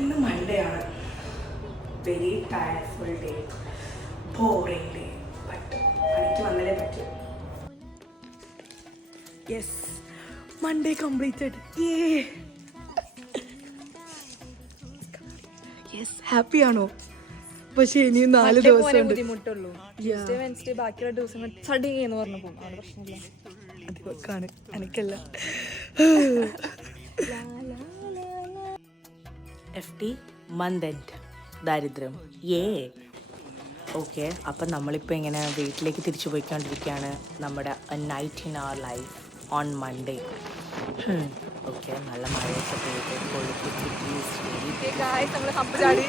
ഇന്ന് മൺഡേ ആണ്. Very tireful day, boring day. But പണിക്ക് വന്നാലേ പറ്റും. Yes, Monday completed. Yes, happy ആണോ? പക്ഷെ ഇനിയും 4 ദിവസം ബുദ്ധിമുട്ടുള്ളൂ. ട്യൂസ്ഡേ വെൻസ്ഡേ ബാക്കിയുള്ള ദിവസങ്ങൾ ചടിങ് എന്ന് പറഞ്ഞു പോകും. അവിടെ പ്രശ്നമില്ല. അതൊക്കെയാണ് എനിക്കല്ല. FT മന്ത് എൻഡ് ദാരിദ്ര്യം. ഓക്കെ, അപ്പം നമ്മളിപ്പോൾ ഇങ്ങനെ വീട്ടിലേക്ക് തിരിച്ചു പോയിക്കൊണ്ടിരിക്കുകയാണ്. നമ്മുടെ night in our life on Monday. Okay, നല്ല മഴയൊക്കെ പെയ്ത് കൊഴുപ്പ് നമ്മൾ ഹമ്പ് ചാടി